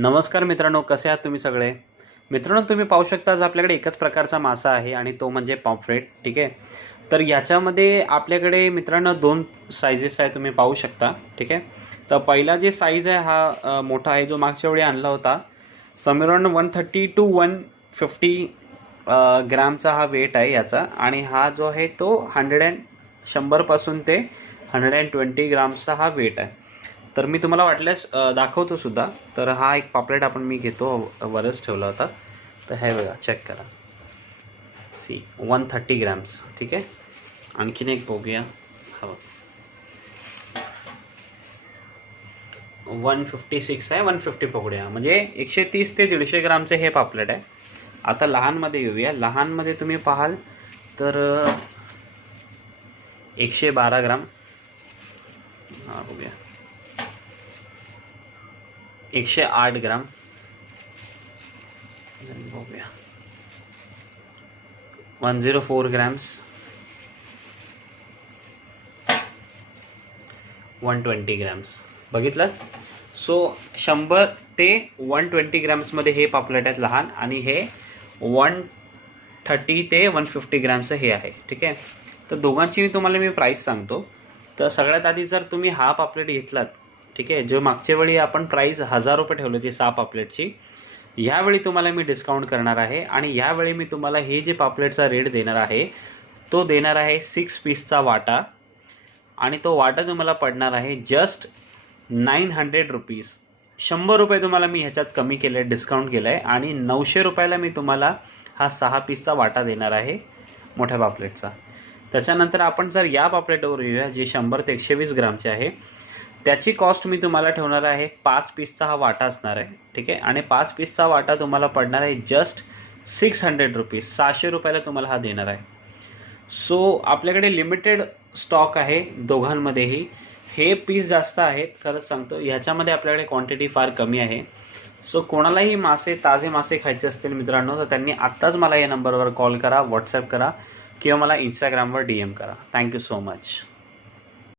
नमस्कार मित्रांनो, कसे आहात तुम्ही सगळे? मित्रांनो, तुम्ही पाहू शकता आज आपल्याकडे एकच प्रकारचा मासा आहे आणि तो म्हणजे पॉम्फ्रेट. ठीक आहे. तर याच्यामध्ये आपल्याकडे मित्रांनो दोन साईजेस आहे, तुम्ही पाहू शकता. ठीक आहे. तर पहिला जे साईज आहे हा मोठा आहे, जो मागच्या वेळी आणला होता. समीरण 130 टू 150 ग्रामचा हा वेट आहे याचा. आणि हा जो आहे तो 100 पासून ते 120 ग्रामचा हा वेट आहे. तर मी तुम्हाला वाटल्यास दाखवतो सुद्धा. तर हा एक पापलेट आपण मी घेतो, वरच ठेवला होता. तर हे बघा, चेक करा. See 130 grams. ठीक आहे. आणखीन एक बघूया. हा 156 आहे. 150 पकडूया, म्हणजे 130 ते 150 ग्रामचे हे पापलेट आहे. आता लहानमध्ये येऊया. लहानमध्ये तुम्ही पाहाल तर 112 ग्राम. हा बघूया, 108 ग्राम. बघूया 104 ग्रॅम्स. 120 ग्रॅम्स. बघितलं. सो 100 ते 120 ग्रॅम्समध्ये हे पापलेट आहेत लहान, आणि हे 130 ते 150 ग्रॅमचं हे आहे. ठीक आहे. तर दोघांची तुम्हाला मी प्राईस सांगतो. तर सगळ्यात आधी जर तुम्ही हा पापलेट घेतलात, ठीक आहे, जो मागच्या वेळी आपण प्राईस 1000 रुपये ठेवली होती 6 पापलेटची, यावेळी तुम्हाला मी डिस्काउंट करणार आहे. आणि यावेळी मी तुम्हाला हे जे पापलेटचा रेट देणार आहे तो देणार आहे 6 पीसचा वाटा. आणि तो वाटा तुम्हाला पडणार आहे जस्ट 900 रुपीज. 100 रुपये तुम्हाला मी ह्याच्यात कमी केलं आहे, डिस्काउंट केलं आहे. आणि 900 रुपयाला मी तुम्हाला हा 6 पीसचा वाटा देणार आहे मोठ्या पापलेटचा. त्याच्यानंतर आपण जर या पापलेटवर येऊया, जे 100 ते 120 ग्रामचे आहे, त्याची कॉस्ट मी तुम्हाला ठेवणार आहे. 5 पीसचा हा वाटा असणार आहे. ठीक आहे. आणि 5 पीसचा वाटा तुम्हाला पडणार आहे जस्ट 600 रुपीज. 600 रुपयाला तुम्हाला हा देणार आहे. सो आपल्याकडे लिमिटेड स्टॉक आहे दोघांमध्येही. हे पीस जास्त आहेत, खरंच सांगतो. ह्याच्यामध्ये आपल्याकडे क्वांटिटी फार कमी आहे. सो कोणालाही मासे, ताजे मासे खायचे असतील मित्रांनो, तर त्यांनी आत्ताच मला या नंबरवर कॉल करा, व्हॉट्सॲप करा, किंवा मला इंस्टाग्रामवर DM करा. Thank you so much.